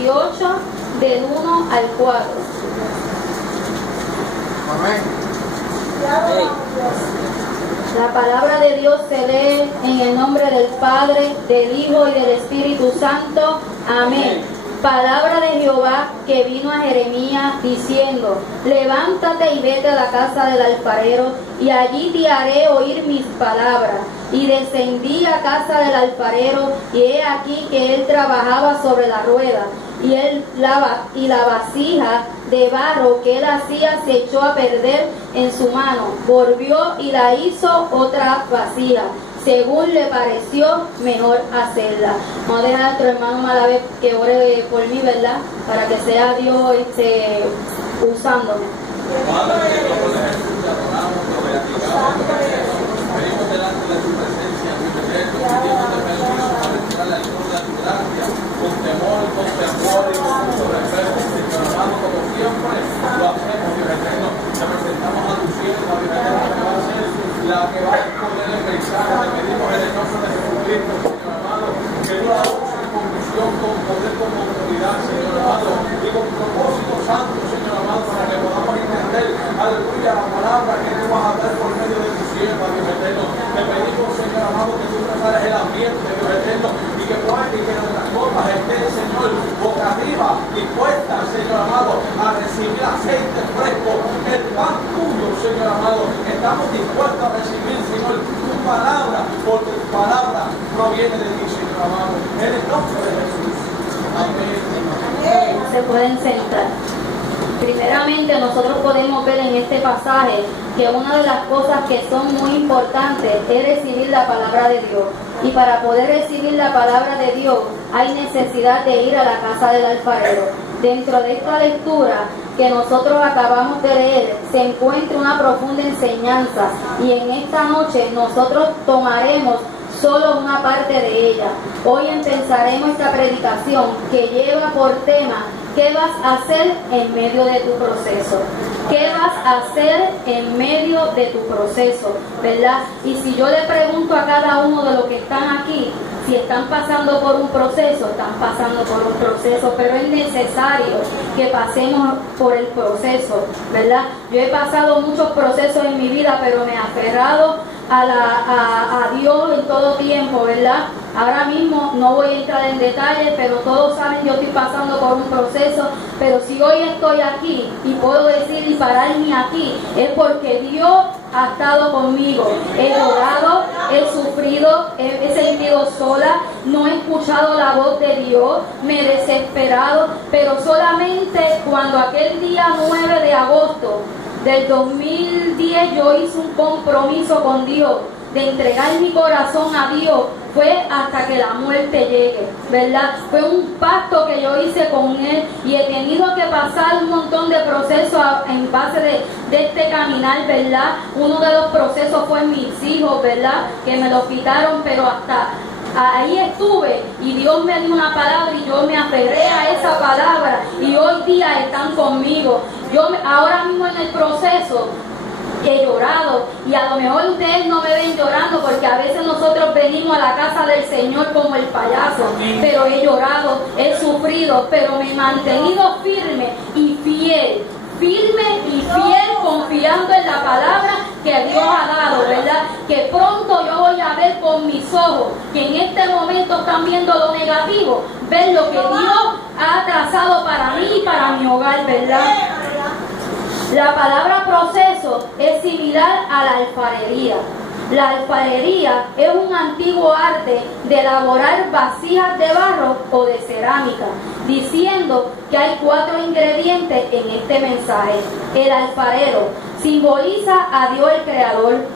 18, del 1 al 4. Amén. La palabra de Dios se lee en el nombre del Padre, del Hijo y del Espíritu Santo. Amén. Palabra de Jehová que vino a Jeremías diciendo: levántate y vete a la casa del alfarero, y allí te haré oír mis palabras. Y descendí a casa del alfarero, y he aquí que él trabajaba sobre la rueda, y la vasija de barro que él hacía se echó a perder en su mano. Volvió y la hizo otra vasija, según le pareció mejor hacerla. Vamos a dejar a nuestro hermano Malavé que ore por mí, ¿verdad? Para que sea Dios usándome. Padre, que todos los Jesús te adoramos, te gratificamos, venimos delante de tu presencia, mi perfecto, pidiéndote permiso para entrar al trono de tu gracia, con temor, con temor y con mucho respeto, Señor amado, como siempre lo hacemos, Dios eterno. Te presentamos a tu sierva, Dios eterno, que va a ser la que va a exponer el mensaje. Te pedimos en el nombre de Jesucristo, Señor amado, que tú la uses en convicción, con poder, con autoridad, Señor amado, y con propósito santo, Señor amado, para que podamos entender, aleluya, la palabra que tú vas a dar por medio de tu sierva, Dios eterno. Te pedimos, Señor amado, que tú prepares el ambiente, Dios eterno, y que nuestras copas estén, Señor, boca arriba, dispuestas, Señor amado, a recibir aceite fresco, el pan tuyo, Señor amado. Estamos dispuestos a recibir, Señor, tu palabra, porque tu palabra proviene de ti, Señor amado. En el nombre de Jesús. Amén. Se pueden sentar. Primeramente, nosotros podemos ver en este pasaje que una de las cosas que son muy importantes es recibir la palabra de Dios. Y para poder recibir la palabra de Dios hay necesidad de ir a la casa del alfarero. Dentro de esta lectura que nosotros acabamos de leer se encuentra una profunda enseñanza, y en esta noche nosotros tomaremos solo una parte de ella. Hoy empezaremos esta predicación que lleva por tema: ¿qué vas a hacer en medio de tu proceso? ¿Qué vas a hacer en medio de tu proceso? ¿Verdad? Y si yo le pregunto a cada uno de los que están aquí, si están pasando por un proceso, están pasando por un proceso, pero es necesario que pasemos por el proceso, ¿verdad? Yo he pasado muchos procesos en mi vida, pero me he aferrado a Dios en todo tiempo, ¿verdad? Ahora mismo no voy a entrar en detalles, pero todos saben, yo estoy pasando por un proceso, pero si hoy estoy aquí y puedo decir y pararme aquí, es porque Dios ha estado conmigo. He llorado, he sufrido, he sentido sola, no he escuchado la voz de Dios, me he desesperado, pero solamente cuando aquel día 9 de agosto del 2010 yo hice un compromiso con Dios de entregar mi corazón a Dios, fue hasta que la muerte llegue, ¿verdad? Fue un pacto que yo hice con Él, y he tenido que pasar un montón de procesos en base de este caminar, ¿verdad? Uno de los procesos fue mis hijos, ¿verdad? Que me los quitaron, pero hasta ahí estuve, y Dios me dio una palabra y yo me aferré a esa palabra, y hoy día están conmigo. Ahora mismo en el proceso he llorado, y a lo mejor ustedes no me ven llorando porque a veces nosotros venimos a la casa del Señor como el payaso, pero he llorado, he sufrido, pero me he mantenido firme y fiel, confiando en la palabra que Dios ha dado, ¿verdad? Que pronto yo voy a ver con mis ojos, que en este momento están viendo lo negativo, ver lo que Dios ha trazado para mí y para mi hogar, ¿verdad? La palabra proceso es similar a la alfarería. La alfarería es un antiguo arte de elaborar vasijas de barro o de cerámica, diciendo que hay 4 ingredientes en este mensaje. El alfarero simboliza a Dios el Creador,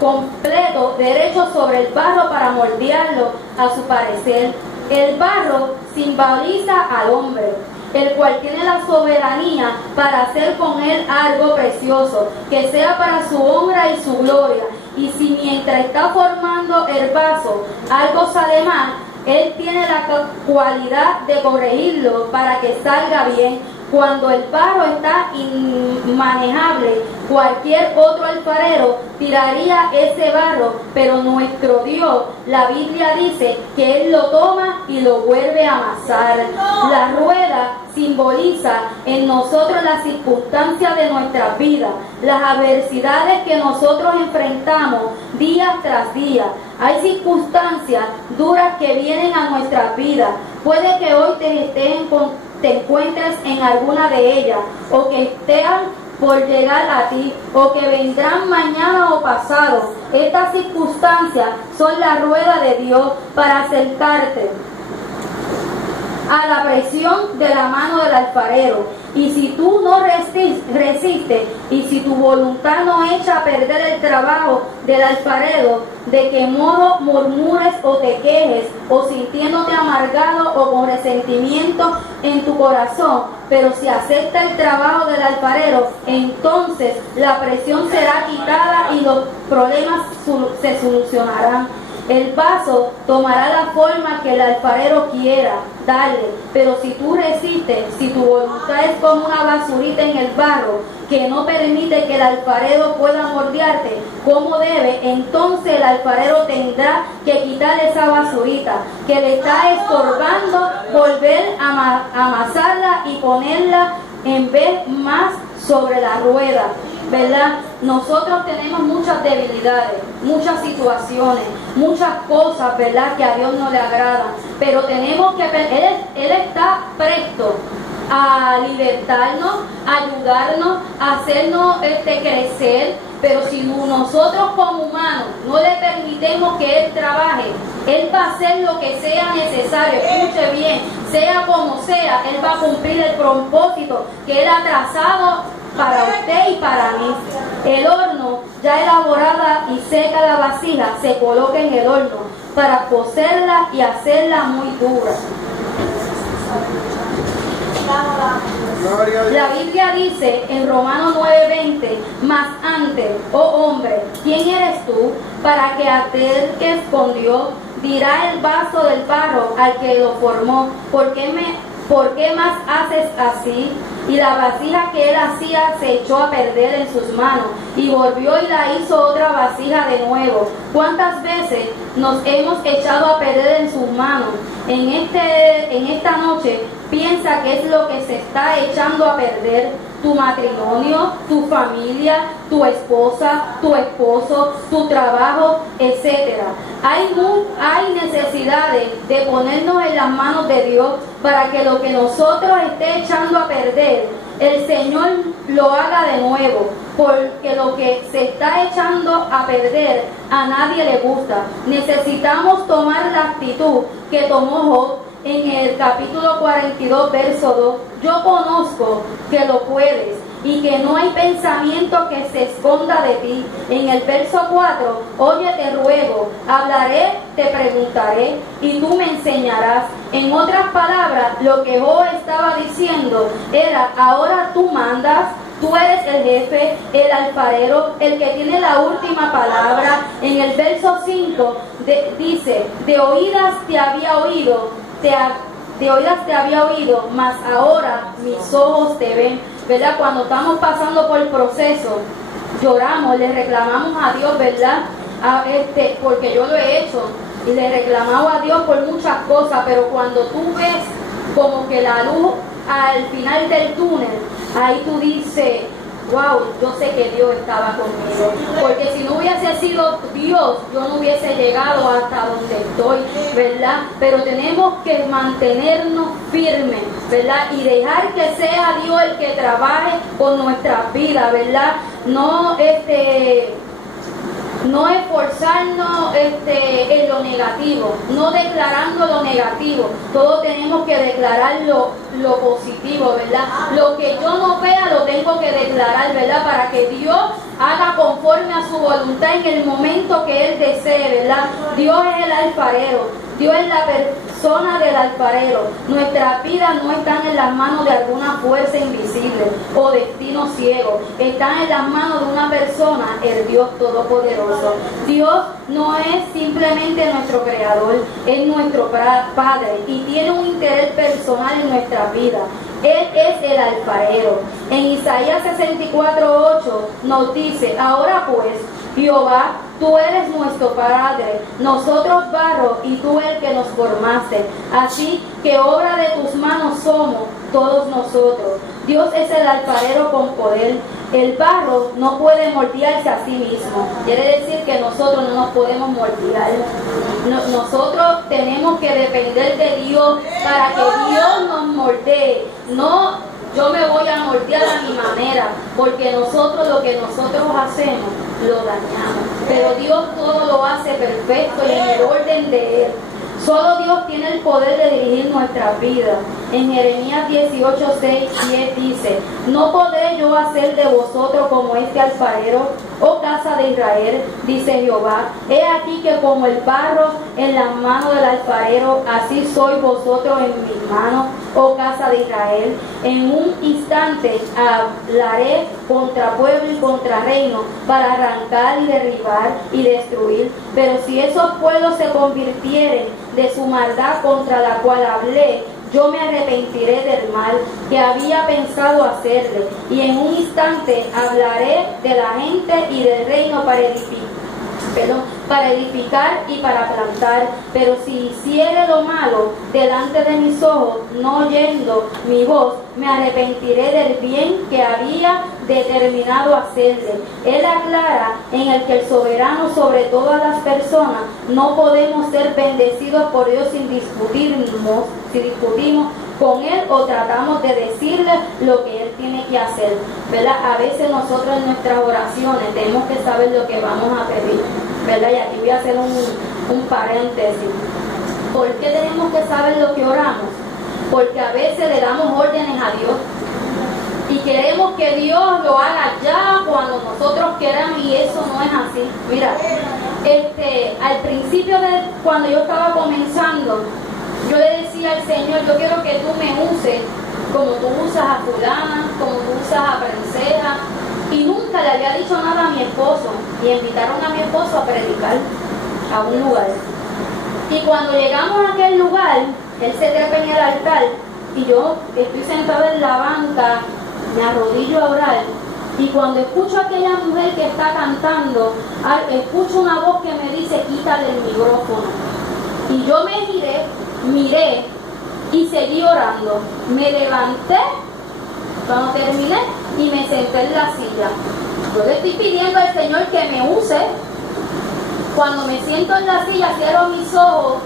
completo derecho sobre el barro para moldearlo a su parecer. El barro simboliza al hombre, el cual tiene la soberanía para hacer con él algo precioso, que sea para su honra y su gloria. Y si mientras está formando el vaso algo sale mal, él tiene la cualidad de corregirlo para que salga bien, Cuando el barro está inmanejable, cualquier otro alfarero tiraría ese barro, pero nuestro Dios, la Biblia dice que Él lo toma y lo vuelve a amasar. La rueda simboliza en nosotros las circunstancias de nuestra vida, las adversidades que nosotros enfrentamos día tras día. Hay circunstancias duras que vienen a nuestra vida. Puede que hoy te encuentres en alguna de ellas, o que estén por llegar a ti, o que vendrán mañana o pasado. Estas circunstancias son la rueda de Dios para acercarte a la presión de la mano del alfarero. Y si tú no resistes, y si tu voluntad no echa a perder el trabajo del alfarero, de qué modo murmures o te quejes, o sintiéndote amargado o con resentimiento en tu corazón, pero si acepta el trabajo del alfarero, entonces la presión será quitada y los problemas se solucionarán. El vaso tomará la forma que el alfarero quiera darle, pero si tú resistes, si tu voluntad es como una basurita en el barro, que no permite que el alfarero pueda moldearte como debe, entonces el alfarero tendrá que quitar esa basurita que le está estorbando, volver a amasarla y ponerla en vez más sobre la rueda, ¿verdad? Nosotros tenemos muchas debilidades, muchas situaciones, muchas cosas, ¿verdad?, que a Dios no le agradan, pero tenemos que, Él está presto a libertarnos, a ayudarnos, a hacernos crecer, pero si nosotros como humanos no le permitemos que Él trabaje, Él va a hacer lo que sea necesario. Escuche bien, sea como sea, Él va a cumplir el propósito que Él ha trazado para usted y para mí. El horno, ya elaborada y seca la vasija, se coloca en el horno para cocerla y hacerla muy dura. La Biblia dice en Romanos 9:20, mas antes, oh hombre, ¿quién eres tú para que aquel que escondió dirá el vaso del barro al que lo formó? ¿Por qué más haces así? Y la vasija que él hacía se echó a perder en sus manos, y volvió y la hizo otra vasija de nuevo. ¿Cuántas veces nos hemos echado a perder en sus manos? En esta noche, piensa qué es lo que se está echando a perder: tu matrimonio, tu familia, tu esposa, tu esposo, tu trabajo, etc. Hay necesidades de ponernos en las manos de Dios para que lo que nosotros esté echando a perder, el Señor lo haga de nuevo, porque lo que se está echando a perder a nadie le gusta. Necesitamos tomar la actitud que tomó Job en el capítulo 42, verso 2. Yo conozco que lo puedes y que no hay pensamiento que se esconda de ti. En el verso 4, oye, te ruego, hablaré, te preguntaré y tú me enseñarás. En otras palabras, lo que Job estaba diciendo era: ahora tú mandas, tú eres el jefe, el alfarero, el que tiene la última palabra. En el verso 5 dice: de oídas te había oído, mas ahora mis ojos te ven. ¿Verdad? Cuando estamos pasando por el proceso, lloramos, le reclamamos a Dios, ¿verdad? Porque yo lo he hecho y le reclamamos a Dios por muchas cosas, pero cuando tú ves como que la luz al final del túnel, ahí tú dices: wow, yo sé que Dios estaba conmigo, porque si no hubiese sido Dios, yo no hubiese llegado hasta donde estoy, ¿verdad? Pero tenemos que mantenernos firmes, ¿verdad? Y dejar que sea Dios el que trabaje con nuestras vidas, ¿verdad? No esforzarnos en lo negativo, no declarando lo negativo. Todos tenemos que declarar lo positivo, ¿verdad? Lo que yo no vea lo tengo que declarar, ¿verdad? Para que Dios haga conforme a su voluntad en el momento que Él desee, ¿verdad? Dios es el alfarero, Dios es la persona del alfarero. Nuestras vidas no están en las manos de alguna fuerza invisible o destino ciego, están en las manos de una persona, el Dios Todopoderoso. Dios no es simplemente nuestro creador, es nuestro Padre y tiene un interés personal en nuestra vida. Él es el alfarero. En Isaías 64:8 nos dice: ahora pues, Jehová, tú eres nuestro Padre, nosotros barro y tú el que nos formaste. Así que obra de tus manos somos todos nosotros. Dios es el alfarero con poder. El barro no puede moldearse a sí mismo. Quiere decir que nosotros no nos podemos moldear. Nosotros tenemos que depender de Dios para que Dios nos moldee. No, yo me voy a moldear a mi manera, porque nosotros lo que nosotros hacemos lo dañamos. Pero Dios todo lo hace perfecto y en el orden de Él. Solo Dios tiene el poder de dirigir nuestras vidas. En Jeremías 18:6-10 dice: no podré yo hacer de vosotros como este alfarero, oh casa de Israel, dice Jehová. He aquí que como el barro en las manos del alfarero, así sois vosotros en mis manos, oh casa de Israel. En un instante hablaré contra pueblo y contra reino, para arrancar y derribar y destruir. Pero si esos pueblos se convirtieren de su maldad contra la cual hablé, yo me arrepentiré del mal que había pensado hacerle, y en un instante hablaré de la gente y del reino para edificar y para plantar. Pero si hiciere lo malo delante de mis ojos, no oyendo mi voz, me arrepentiré del bien que había determinado hacerle. Él aclara en el que el soberano sobre todas las personas no podemos ser bendecidos por Dios si discutimos con Él o tratamos de decirle lo que Él tiene que hacer, ¿verdad? A veces nosotros en nuestras oraciones tenemos que saber lo que vamos a pedir, ¿verdad? Y aquí voy a hacer un paréntesis. ¿Por qué tenemos que saber lo que oramos? Porque a veces le damos órdenes a Dios y queremos que Dios lo haga ya cuando nosotros queramos, y eso no es así. Mira, al principio de cuando yo estaba comenzando, yo le decía al Señor: yo quiero que tú me uses como tú usas a fulana, como tú usas a Princesa. Y nunca le había dicho nada a mi esposo, y invitaron a mi esposo a predicar a un lugar. Y cuando llegamos a aquel lugar, él se trepa en el altar y yo estoy sentada en la banca, me arrodillo a orar, y cuando escucho a aquella mujer que está cantando, escucho una voz que me dice: quítale el micrófono. Y yo me miré y seguí orando. Me levanté cuando terminé y me senté en la silla. Yo le estoy pidiendo al Señor que me use. Cuando me siento en la silla, cierro mis ojos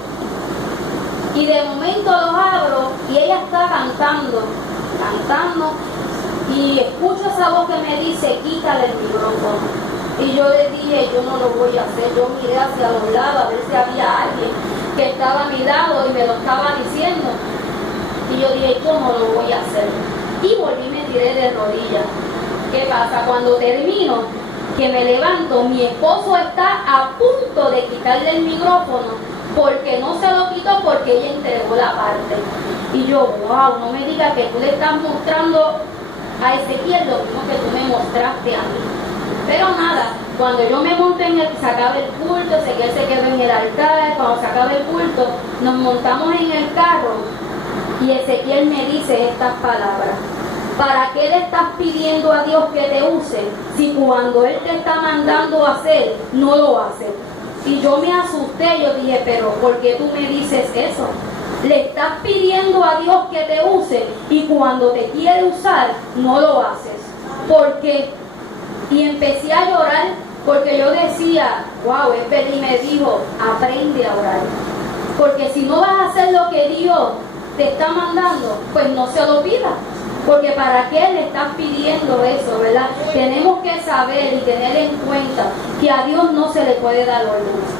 y de momento los abro y ella está cantando, y escucho esa voz que me dice: quítale el micrófono. Y yo le dije: yo no lo voy a hacer. Yo miré hacia los lados a ver si había alguien que estaba a mi lado y me lo estaba diciendo, y yo dije: yo no lo voy a hacer. Y volví y me tiré de rodillas. ¿Qué pasa? Cuando termino, que me levanto, mi esposo está a punto de quitarle el micrófono, porque no se lo quitó, porque ella entregó la parte. Y yo: wow, no me digas que tú le estás mostrando a Ezequiel lo mismo que tú me mostraste a mí. Pero nada, cuando yo me monté se acaba el culto, Ezequiel se quedó en el altar. Cuando se acaba el culto, nos montamos en el carro y Ezequiel me dice estas palabras: ¿para qué le estás pidiendo a Dios que te use si cuando Él te está mandando a hacer, no lo hace? Y yo me asusté, yo dije: pero ¿por qué tú me dices eso? Le estás pidiendo a Dios que te use y cuando te quiere usar, no lo haces. ¿Por qué? Y empecé a llorar porque yo decía: wow, él me dijo: aprende a orar. Porque si no vas a hacer lo que Dios te está mandando, pues no se lo pidas. Porque ¿para qué le estás pidiendo eso, verdad? Tenemos que saber y tener en cuenta que a Dios no se le puede dar órdenes.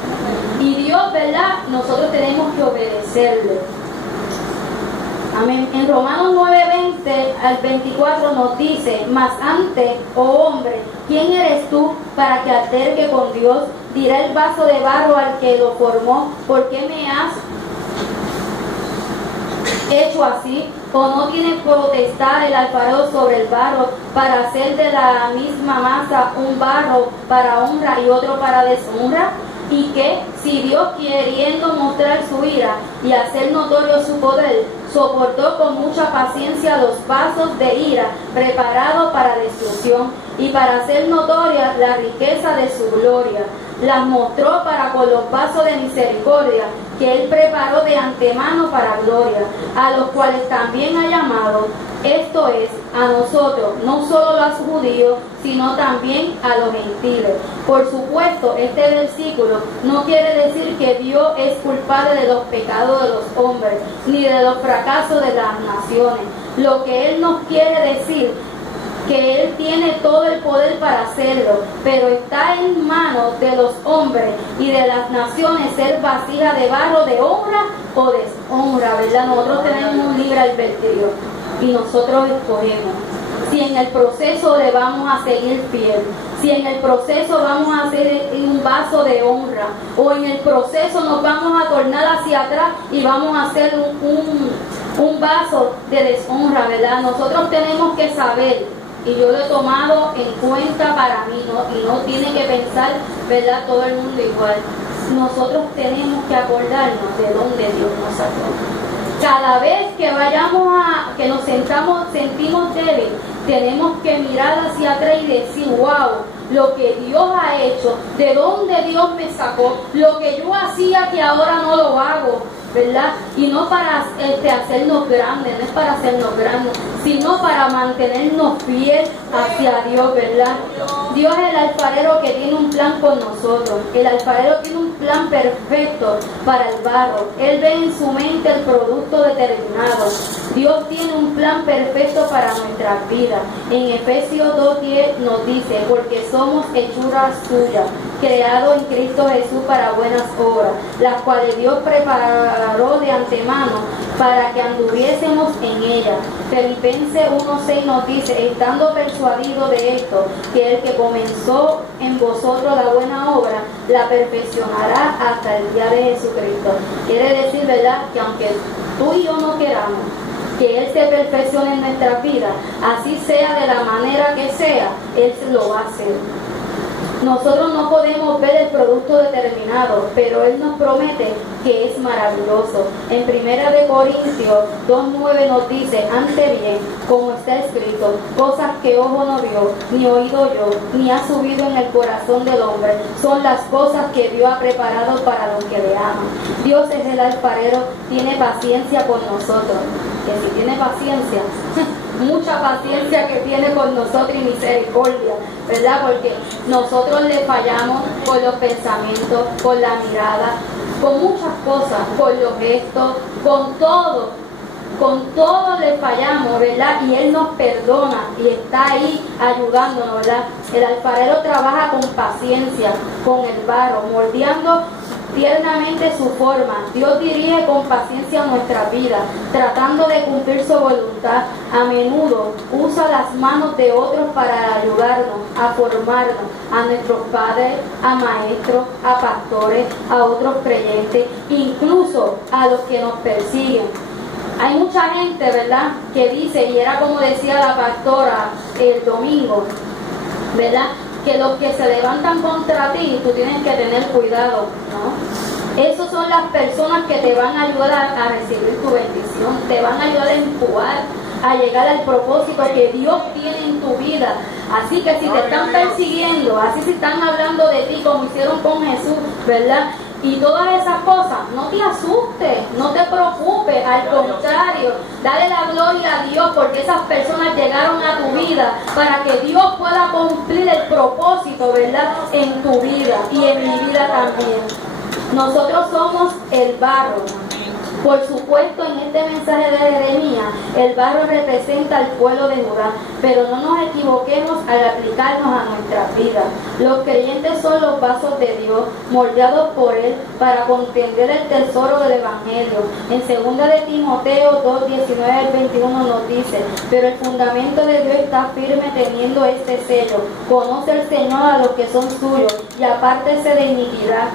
Y Dios, ¿verdad? Nosotros tenemos que obedecerle. Amén. En Romanos 9:20 al 24 nos dice: mas antes, oh hombre, ¿quién eres tú para que alterque con Dios? Dirá el vaso de barro al que lo formó: ¿por qué me has hecho así? ¿O no tiene potestad el alfarero sobre el barro para hacer de la misma masa un barro para honra y otro para deshonra? Y que si Dios, queriendo mostrar su ira y hacer notorio su poder, soportó con mucha paciencia los vasos de ira preparados para destrucción y para hacer notoria la riqueza de su gloria. Las mostró para con los vasos de misericordia que él preparó de antemano para gloria, a los cuales también ha llamado, esto es, a nosotros, no solo a los judíos, sino también a los gentiles. Por supuesto, este versículo no quiere decir que Dios es culpable de los pecados de los hombres, ni de los fracasos de las naciones. Lo que Él nos quiere decir que Él tiene todo el poder para hacerlo, pero está en manos de los hombres y de las naciones ser vasija de barro de honra o deshonra, ¿verdad? Nosotros tenemos un libre albedrío y nosotros escogemos si en el proceso le vamos a seguir fiel, si en el proceso vamos a hacer un vaso de honra o en el proceso nos vamos a tornar hacia atrás y vamos a hacer un vaso de deshonra, ¿verdad? Nosotros tenemos que saber, y yo lo he tomado en cuenta para mí, ¿no? Y no tiene que pensar, ¿verdad?, todo el mundo igual. Nosotros tenemos que acordarnos de dónde Dios nos sacó. Cada vez que que nos sentimos débiles, tenemos que mirar hacia atrás y decir, wow, lo que Dios ha hecho, de dónde Dios me sacó, lo que yo hacía que ahora no lo hago, ¿verdad? Y no para hacernos grandes, no es para hacernos grandes, sino para mantenernos fieles hacia Dios, ¿verdad? Dios es el alfarero que tiene un plan con nosotros. El alfarero tiene un plan perfecto para el barro. Él ve en su mente el producto determinado. Dios tiene un plan perfecto para nuestras vidas. En Efesios 2:10 nos dice, porque somos hechuras suyas, creados en Cristo Jesús para buenas obras, las cuales Dios preparó de antemano para que anduviésemos en ellas. Filipenses 1:6 nos dice, estando persuadido de esto, que el que comenzó en vosotros la buena obra, la perfeccionará hasta el día de Jesucristo. Quiere decir, ¿verdad?, que aunque tú y yo no queramos que Él se perfeccione en nuestra vida, así sea de la manera que sea, Él lo va a hacer. Nosotros no podemos ver el producto determinado, pero Él nos promete que es maravilloso. En 1 Corintios 2:9 nos dice, ante bien, como está escrito, cosas que ojo no vio, ni oído yo, ni ha subido en el corazón del hombre, son las cosas que Dios ha preparado para los que le aman. Dios es el alfarero, tiene paciencia con nosotros, que si tiene paciencia, mucha paciencia que tiene con nosotros y misericordia, ¿verdad? Porque nosotros le fallamos con los pensamientos, con la mirada, con muchas cosas, con los gestos, con todo le fallamos, ¿verdad? Y Él nos perdona y está ahí ayudándonos, ¿verdad? El alfarero trabaja con paciencia, con el barro, moldeando tiernamente su forma. Dios dirige con paciencia nuestra vida, tratando de cumplir su voluntad. A menudo usa las manos de otros para ayudarnos a formarnos, a nuestros padres, a maestros, a pastores, a otros creyentes, incluso a los que nos persiguen. Hay mucha gente, ¿verdad?, que dice, y era como decía la pastora el domingo, ¿verdad?, que los que se levantan contra ti, tú tienes que tener cuidado, ¿no? Esas son las personas que te van a ayudar a recibir tu bendición, te van a ayudar a empujar, a llegar al propósito que Dios tiene en tu vida. Así que si te están persiguiendo, así si están hablando de ti como hicieron con Jesús, ¿verdad?, y todas esas cosas, no te asustes, no te preocupes, al contrario, dale la gloria a Dios porque esas personas llegaron a tu vida para que Dios pueda cumplir el propósito, ¿verdad?, en tu vida y en mi vida también. Nosotros somos el barro. Por supuesto, en este mensaje de Jeremías, el barro representa al pueblo de Judá, pero no nos equivoquemos al aplicarnos a nuestras vidas. Los creyentes son los vasos de Dios, moldeados por Él para comprender el tesoro del Evangelio. En 2 de Timoteo 2:19-21 nos dice, pero el fundamento de Dios está firme teniendo este sello. Conoce el Señor a los que son suyos y apártese de iniquidad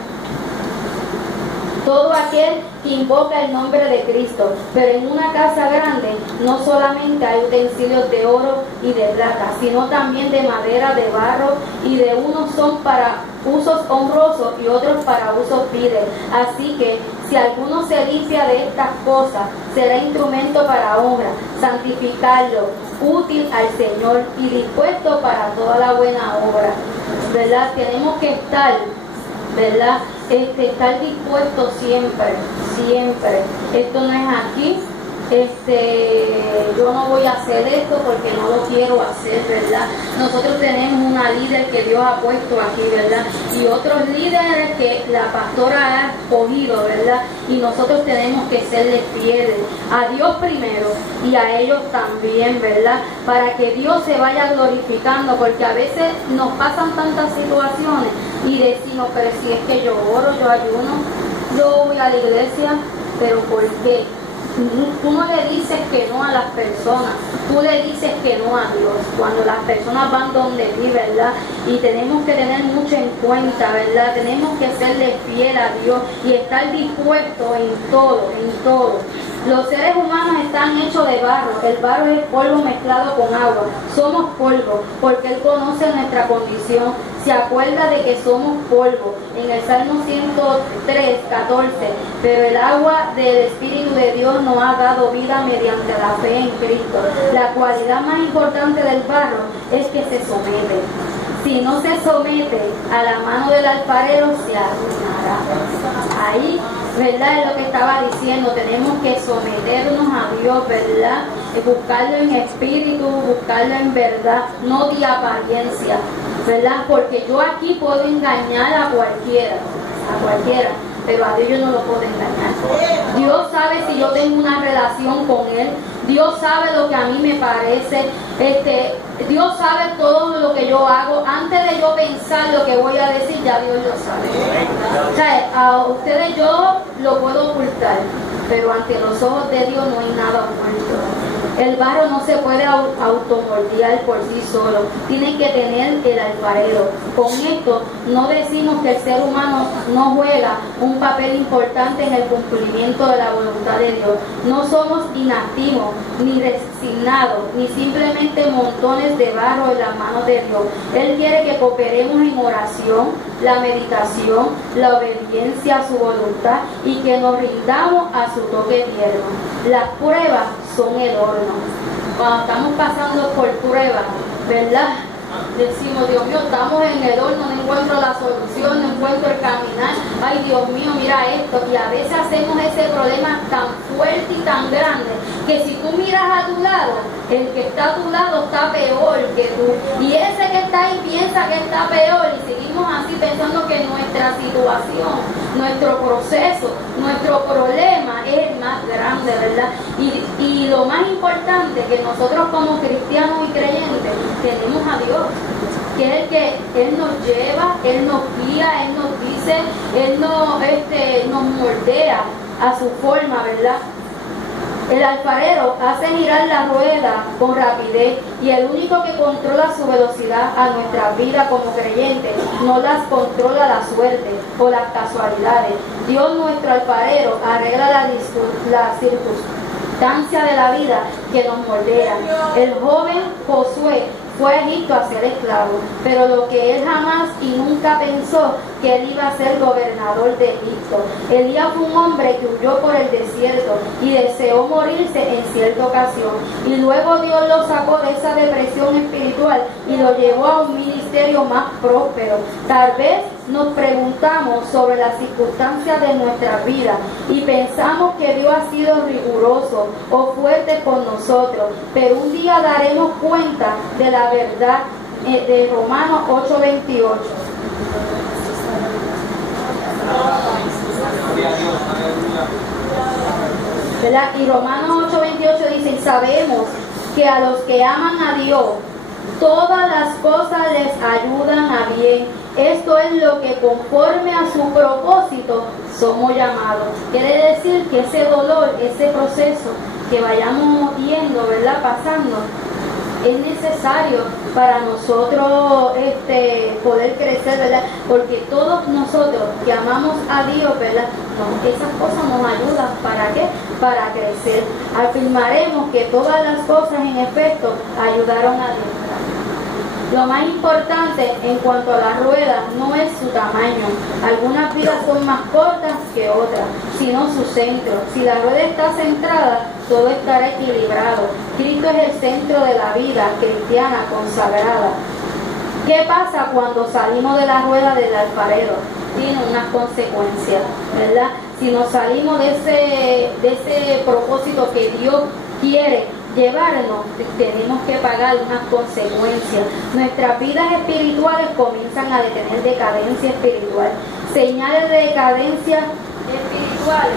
todo aquel que invoca el nombre de Cristo. Pero en una casa grande no solamente hay utensilios de oro y de plata, sino también de madera, de barro, y de unos son para usos honrosos y otros para usos viles. Así que Si alguno se limpia de estas cosas, será instrumento para honra, santificarlo, útil al Señor y dispuesto para toda la buena obra. ¿Verdad? Tenemos que estar, ¿verdad? Estar dispuestos siempre, siempre. Esto no es aquí. Yo no voy a hacer esto porque no lo quiero hacer, ¿verdad? Nosotros tenemos una líder que Dios ha puesto aquí, ¿verdad? Y otros líderes que la pastora ha escogido, ¿verdad? Y nosotros tenemos que serles fieles a Dios primero y a ellos también, ¿verdad? Para que Dios se vaya glorificando, porque a veces nos pasan tantas situaciones y decimos, pero si es que yo oro, yo ayuno, yo voy a la iglesia, pero ¿por qué? Tú no le dices que no a las personas, tú le dices que no a Dios. Cuando las personas van donde ti, ¿verdad? Y tenemos que tener mucho en cuenta, ¿verdad? Tenemos que serle fiel a Dios y estar dispuestos en todo, en todo. Los seres humanos están hechos de barro. El barro es polvo mezclado con agua. Somos polvo porque Él conoce nuestra condición. Se acuerda de que somos polvo. En el Salmo 103, 14. Pero el agua del Espíritu de Dios nos ha dado vida mediante la fe en Cristo. La cualidad más importante del barro es que se somete. Si no se somete a la mano del alfarero, se arruinará. Ahí, ¿verdad? Es lo que estaba diciendo. Tenemos que someternos a Dios, ¿verdad? Buscarlo en espíritu, buscarlo en verdad, no de apariencia, ¿verdad? Porque yo aquí puedo engañar a cualquiera, pero a Dios yo no lo puedo engañar. Dios sabe si yo tengo una relación con Él. Dios sabe lo que a mí me parece. Dios sabe todo lo que yo hago. Antes de yo pensar lo que voy a decir, ya Dios lo sabe. O sea, a ustedes yo lo puedo ocultar, pero ante los ojos de Dios no hay nada oculto. El barro no se puede automoldear por sí solo, tiene que tener el alfarero. Con esto no decimos que el ser humano no juega un papel importante en el cumplimiento de la voluntad de Dios. No somos inactivos, ni resignados, ni simplemente montones de barro en las manos de Dios. Él quiere que cooperemos en oración, la meditación, la obediencia a su voluntad y que nos rindamos a su toque tierno. Las pruebas son el horno. Cuando estamos pasando por pruebas, ¿verdad? Decimos, Dios mío, estamos en el horno, no encuentro la solución, no encuentro el caminar. Ay, Dios mío, mira esto. Y a veces hacemos ese problema tan fuerte y tan grande que si tú miras a tu lado, el que está a tu lado está peor que tú. Y ese que está ahí piensa que está peor y seguimos así pensando que nuestra situación, nuestro proceso, nuestro problema es el más grande, ¿verdad? Y lo más importante, que nosotros como cristianos y creyentes tenemos a Dios, que es el que Él nos lleva, Él nos guía, Él nos dice, Él nos moldea a su forma, ¿verdad? El alfarero hace girar la rueda con rapidez y el único que controla su velocidad a nuestra vida como creyentes no las controla la suerte o las casualidades. Dios, nuestro alfarero, arregla la circunstancia de la vida que nos moldea. El joven Josué fue a Egipto a ser esclavo, pero lo que él jamás y nunca pensó que él iba a ser gobernador de Egipto. Elías fue un hombre que huyó por el desierto y deseó morirse en cierta ocasión, y luego Dios lo sacó de esa depresión espiritual y lo llevó a un ministerio más próspero. Tal vez nos preguntamos sobre las circunstancias de nuestra vida y pensamos que Dios ha sido riguroso o fuerte con nosotros, pero un día daremos cuenta de la verdad de Romanos 8:28. ¿Verdad? Y Romanos 8:28 dice: y sabemos que a los que aman a Dios todas las cosas les ayudan a bien. Esto es lo que conforme a su propósito somos llamados. Quiere decir que ese dolor, ese proceso que vayamos viendo, ¿verdad?, pasando, es necesario para nosotros poder crecer, ¿verdad? Porque todos nosotros que amamos a Dios, ¿verdad?, esas cosas nos ayudan. ¿Para qué? Para crecer. Afirmaremos que todas las cosas en efecto ayudaron a Dios. Lo más importante en cuanto a la rueda no es su tamaño. Algunas vidas son más cortas que otras, sino su centro. Si la rueda está centrada, todo estará equilibrado. Cristo es el centro de la vida cristiana consagrada. ¿Qué pasa cuando salimos de la rueda del alfarero? Tiene unas consecuencias, ¿verdad? Si nos salimos de ese propósito que Dios quiere llevarnos, tenemos que pagar unas consecuencias. Nuestras vidas espirituales comienzan a tener decadencia espiritual. Señales de decadencia espiritual: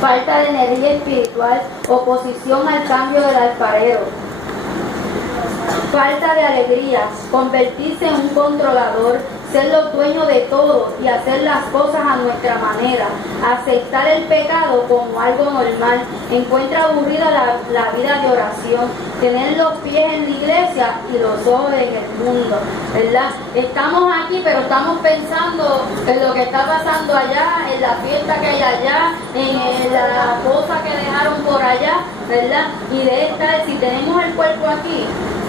falta de energía espiritual, oposición al cambio del alfarero, falta de alegría, convertirse en un controlador, ser los dueños de todo y hacer las cosas a nuestra manera, aceptar el pecado como algo normal, encuentra aburrida la vida de oración, tener los pies en la iglesia y los ojos en el mundo, ¿verdad? Estamos aquí, pero estamos pensando en lo que está pasando allá, en la fiesta que hay allá, en la cosa que dejaron por allá, ¿verdad? Y de esta, si tenemos el cuerpo aquí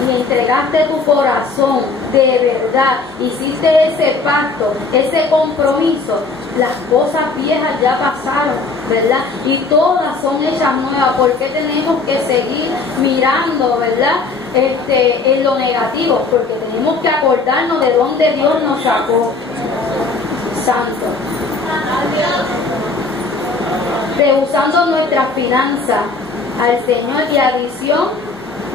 y entregaste tu corazón de verdad, hiciste ese pacto, ese compromiso, las cosas viejas ya pasaron, ¿verdad? Y todas son hechas nuevas. ¿Por qué tenemos que seguir mirando, ¿verdad? En lo negativo? Porque tenemos que acordarnos de dónde Dios nos sacó. Santo. Rehusando nuestras finanzas al Señor y adición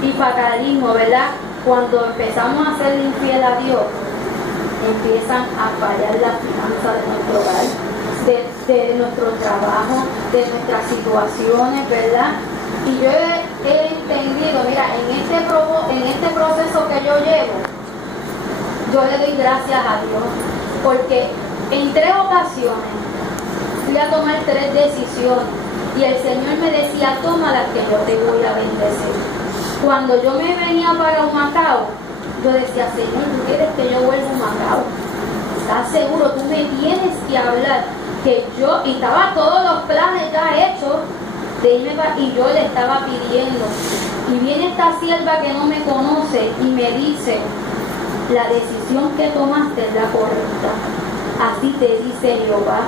y fatalismo, ¿verdad? Cuando empezamos a ser infiel a Dios, empiezan a fallar las finanzas de nuestro hogar, de nuestro trabajo, de nuestras situaciones, ¿verdad? Y yo he entendido, mira, en este proceso que yo llevo, yo le doy gracias a Dios, porque en 3 ocasiones fui a tomar 3 decisiones y el Señor me decía: toma las que yo te voy a bendecir. Cuando yo me venía para Humacao, yo decía: Señor, ¿tú quieres que yo vuelva a Humacao? ¿Estás seguro? Tú me tienes que hablar. Que yo, y estaba todos los planes ya hechos de irme para, y yo le estaba pidiendo. Y viene esta sierva que no me conoce y me dice: la decisión que tomaste es la correcta. Así te dice Jehová.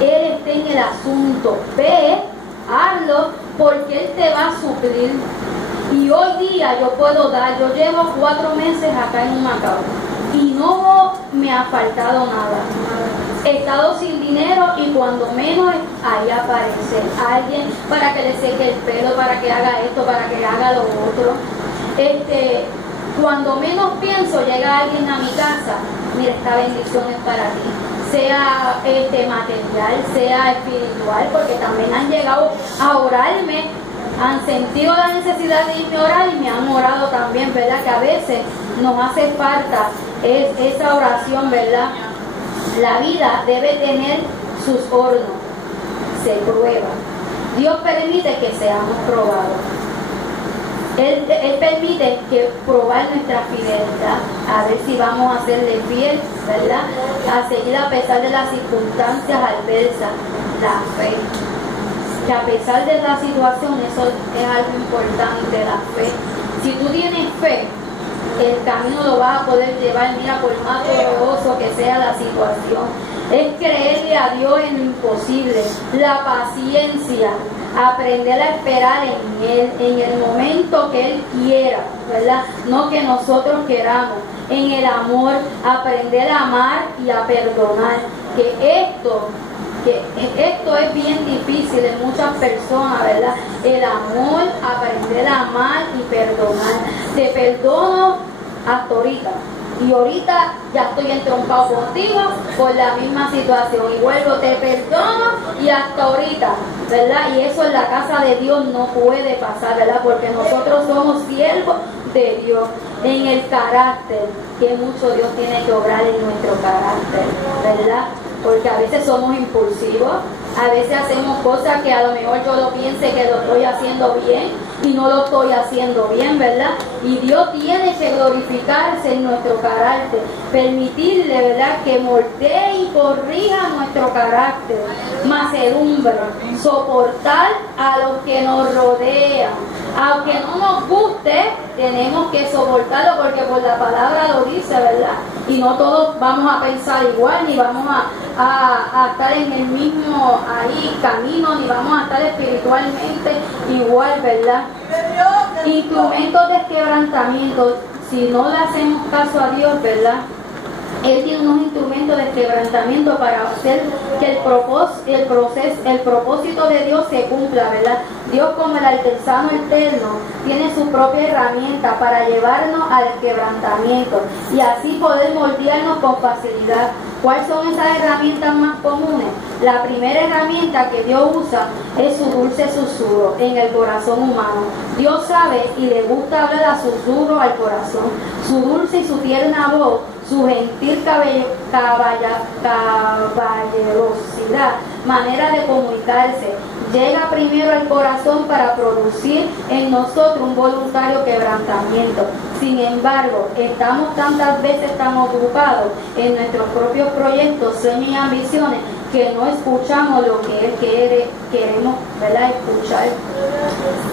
Él está en el asunto. Ve, hazlo, porque Él te va a suplir. Y hoy día yo puedo dar, yo llevo 4 meses acá en Humacao y no me ha faltado nada. He estado sin dinero y cuando menos ahí aparece alguien para que le seque el pelo, para que haga esto, para que haga lo otro. Cuando menos pienso, llega alguien a mi casa: mira, esta bendición es para ti. Sea material, sea espiritual, porque también han llegado a orarme, han sentido la necesidad de irme a orar y me han orado también, ¿verdad? Que a veces nos hace falta esa oración, ¿verdad? La vida debe tener sus hornos, se prueba. Dios permite que seamos probados. Él permite que probar nuestra fidelidad, a ver si vamos a serle fiel, ¿verdad? A seguir a pesar de las circunstancias adversas, la fe. Que a pesar de la situación, eso es algo importante, la fe. Si tú tienes fe, el camino lo vas a poder llevar, mira, por más doloroso que sea la situación. Es creerle a Dios en lo imposible, la paciencia, aprender a esperar en Él, en el momento que Él quiera, ¿verdad? No que nosotros queramos. En el amor, aprender a amar y a perdonar. Que esto es bien difícil en muchas personas, ¿verdad? El amor, aprender a amar y perdonar. Te perdono hasta ahorita. Y ahorita ya estoy entrompado contigo por la misma situación. Y vuelvo, te perdono y hasta ahorita, ¿verdad? Y eso en la casa de Dios no puede pasar, ¿verdad? Porque nosotros somos siervos de Dios. En el carácter, que mucho Dios tiene que obrar en nuestro carácter, ¿verdad? Porque a veces somos impulsivos, a veces hacemos cosas que a lo mejor yo lo piense que lo estoy haciendo bien y no lo estoy haciendo bien, ¿verdad? Y Dios tiene que glorificarse en nuestro carácter, permitirle, ¿verdad?, que moldee y corrija nuestro carácter, mansedumbre, soportar a los que nos rodean. Aunque no nos guste, tenemos que soportarlo porque por la palabra lo dice, ¿verdad? Y no todos vamos a pensar igual, ni vamos a estar en el mismo ahí camino, ni vamos a estar espiritualmente igual, ¿verdad? Instrumentos de quebrantamiento, si no le hacemos caso a Dios, ¿verdad? Él tiene unos instrumentos de quebrantamiento para hacer que el propósito de Dios se cumpla, ¿verdad? Dios, como el artesano eterno, tiene su propia herramienta para llevarnos al quebrantamiento y así poder moldearnos con facilidad. ¿Cuáles son esas herramientas más comunes? La primera herramienta que Dios usa es su dulce susurro en el corazón humano. Dios sabe y le gusta hablar a susurro al corazón. Su dulce y su tierna voz, su gentil caballerosidad, manera de comunicarse, llega primero al corazón para producir en nosotros un voluntario quebrantamiento. Sin embargo, estamos tantas veces tan ocupados en nuestros propios proyectos, sueños y ambiciones que no escuchamos lo que Él queremos, ¿verdad?, escuchar.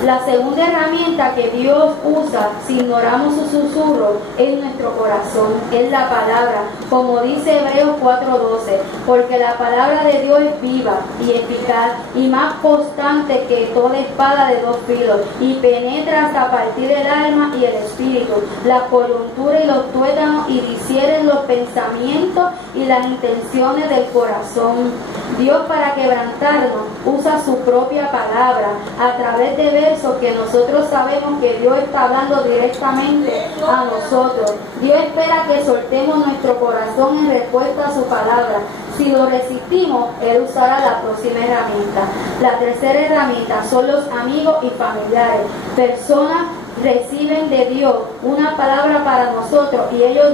La segunda herramienta que Dios usa si ignoramos su susurro es nuestro corazón, es la palabra, como dice Hebreos 4:12, porque la palabra de Dios es viva y eficaz y más constante que toda espada de dos filos y penetra hasta partir el alma y el espíritu, la coyuntura y los tuétanos y discierne los pensamientos y las intenciones del corazón. Dios, para quebrantarnos, usa su propia palabra a través de versos que nosotros sabemos que Dios está hablando directamente a nosotros. Dios espera que soltemos nuestro corazón en respuesta a su palabra. Si lo resistimos, Él usará la próxima herramienta. La tercera herramienta son los amigos y familiares. Personas reciben de Dios una palabra para nosotros y ellos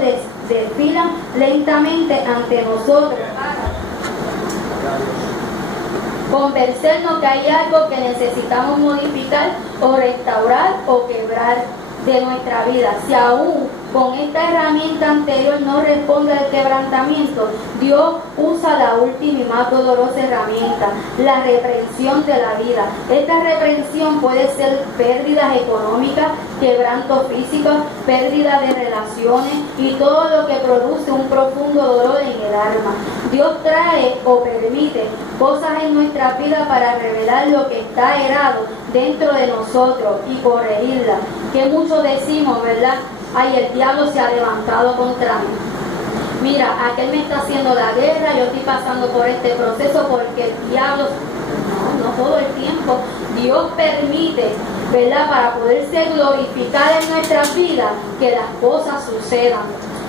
desfilan lentamente ante nosotros convencernos que hay algo que necesitamos modificar o restaurar o quebrar de nuestra vida. Si aún con esta herramienta anterior no responde al quebrantamiento, Dios usa la última y más dolorosa herramienta, la reprensión de la vida. Esta reprensión puede ser pérdidas económicas, quebranto físico, pérdida de relaciones y todo lo que produce un profundo dolor en el alma. Dios trae o permite cosas en nuestra vida para revelar lo que está errado dentro de nosotros y corregirla. Que muchos decimos, ¿verdad? Ay, el diablo se ha levantado contra mí. Mira, aquel me está haciendo la guerra, yo estoy pasando por este proceso porque el diablo, no todo el tiempo, Dios permite, ¿verdad?, para poderse glorificar en nuestras vidas, que las cosas sucedan.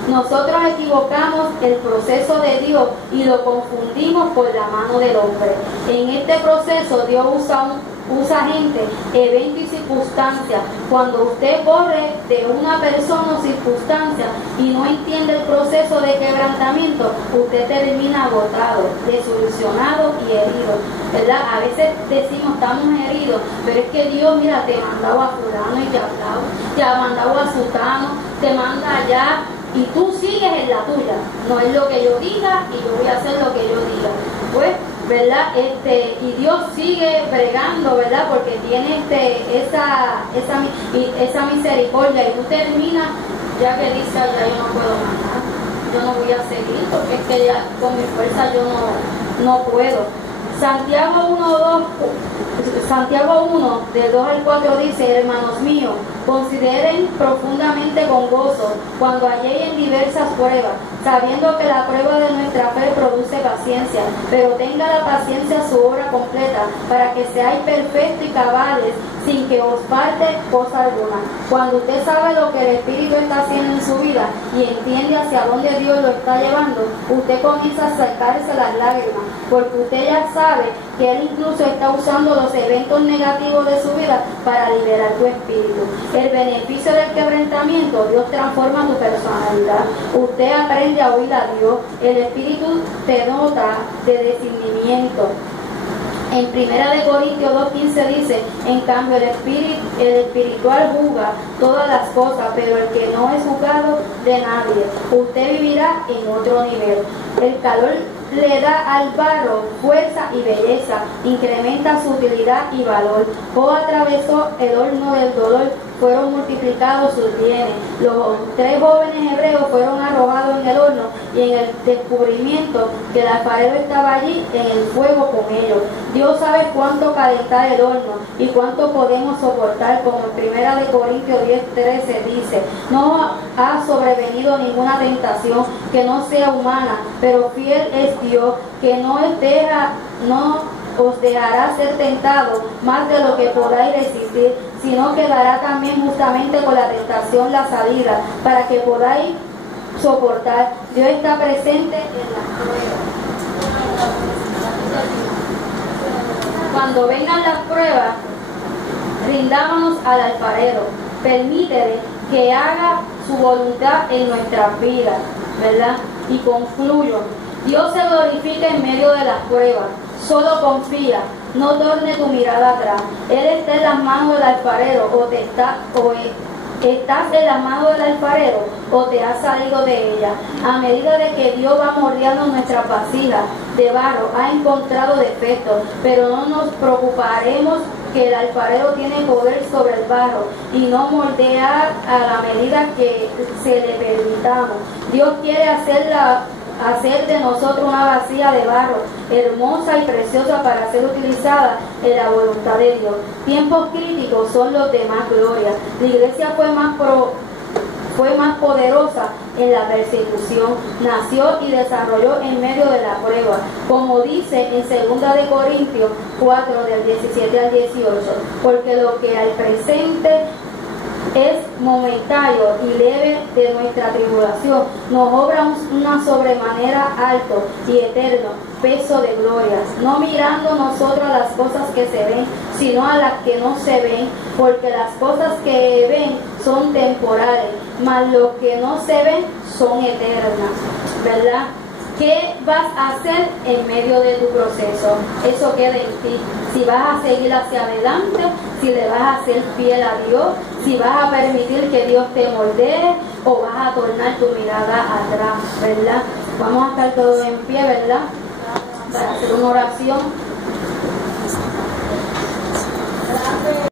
Nosotros equivocamos el proceso de Dios y lo confundimos con la mano del hombre. En este proceso Dios usa gente, eventos y circunstancias. Cuando usted corre de una persona o circunstancia y no entiende el proceso de quebrantamiento, usted termina agotado, desilusionado y herido, ¿verdad? A veces decimos estamos heridos, pero es que Dios, mira, te mandaba a fulano y te ha mandado a sutano, te manda allá y tú sigues en la tuya. No es lo que yo diga y yo voy a hacer lo que yo diga. Pues, ¿verdad? Y Dios sigue bregando, ¿verdad? Porque tiene esa misericordia y tú terminas, ya que dice, ya yo no puedo más, yo no voy a seguir porque es que ya con mi fuerza yo no puedo. Santiago 1, del 2 al 4 dice, hermanos míos, consideren profundamente con gozo cuando halléis diversas pruebas, sabiendo que la prueba de nuestra fe produce paciencia, pero tenga la paciencia su obra completa, para que seáis perfectos y cabales, sin que os falte cosa alguna. Cuando usted sabe lo que el Espíritu está haciendo en su vida y entiende hacia dónde Dios lo está llevando, usted comienza a sacarse las lágrimas, porque usted ya sabe que Él incluso está usando los eventos negativos de su vida para liberar tu espíritu. El beneficio del quebrantamiento, Dios transforma tu personalidad. Usted aprende a oír a Dios. El Espíritu te dota de discernimiento. En 1 Corintios 2:15 dice, en cambio el espiritual juzga todas las cosas, pero el que no es juzgado de nadie, usted vivirá en otro nivel. El calor le da al barro fuerza y belleza, incrementa su utilidad y valor. Job atravesó el horno del dolor, fueron multiplicados sus bienes. Los 3 jóvenes hebreos fueron arrojados en el horno y en el descubrimiento que el alfarero estaba allí en el fuego con ellos. Dios sabe cuánto calentar el horno y cuánto podemos soportar, como en 1 Corintios 10:13 dice, no ha sobrevenido ninguna tentación que no sea humana, pero fiel es Dios, que no os dejará ser tentados más de lo que podáis resistir, sino que dará también justamente con la tentación la salida, para que podáis soportar. Dios está presente en las pruebas. Cuando vengan las pruebas, rindámonos al alfarero. Permítele que haga su voluntad en nuestras vidas, ¿verdad? Y concluyo. Dios se glorifica en medio de las pruebas. Solo confía, no torne tu mirada atrás. Él está en las manos del alfarero, estás en las manos del alfarero o te has salido de ella. A medida de que Dios va moldeando nuestras vasijas de barro, ha encontrado defectos, pero no nos preocuparemos, que el alfarero tiene poder sobre el barro y no moldea a la medida que se le permitamos. Dios quiere hacer de nosotros una vasija de barro hermosa y preciosa para ser utilizada en la voluntad de Dios. Tiempos críticos son los de más gloria. La iglesia fue más poderosa en la persecución, nació y desarrolló en medio de la prueba, como dice en 2 Corintios 4 del 17 al 18, porque lo que al presente es momentario y leve de nuestra tribulación, nos obra una sobremanera alto y eterno peso de glorias, no mirando nosotros a las cosas que se ven, sino a las que no se ven, porque las cosas que ven son temporales, mas lo que no se ven son eternas, ¿verdad? ¿Qué vas a hacer en medio de tu proceso? Eso queda en ti. Si vas a seguir hacia adelante, si le vas a ser fiel a Dios, si vas a permitir que Dios te moldee o vas a tornar tu mirada atrás, ¿verdad? Vamos a estar todos en pie, ¿verdad? Para hacer una oración.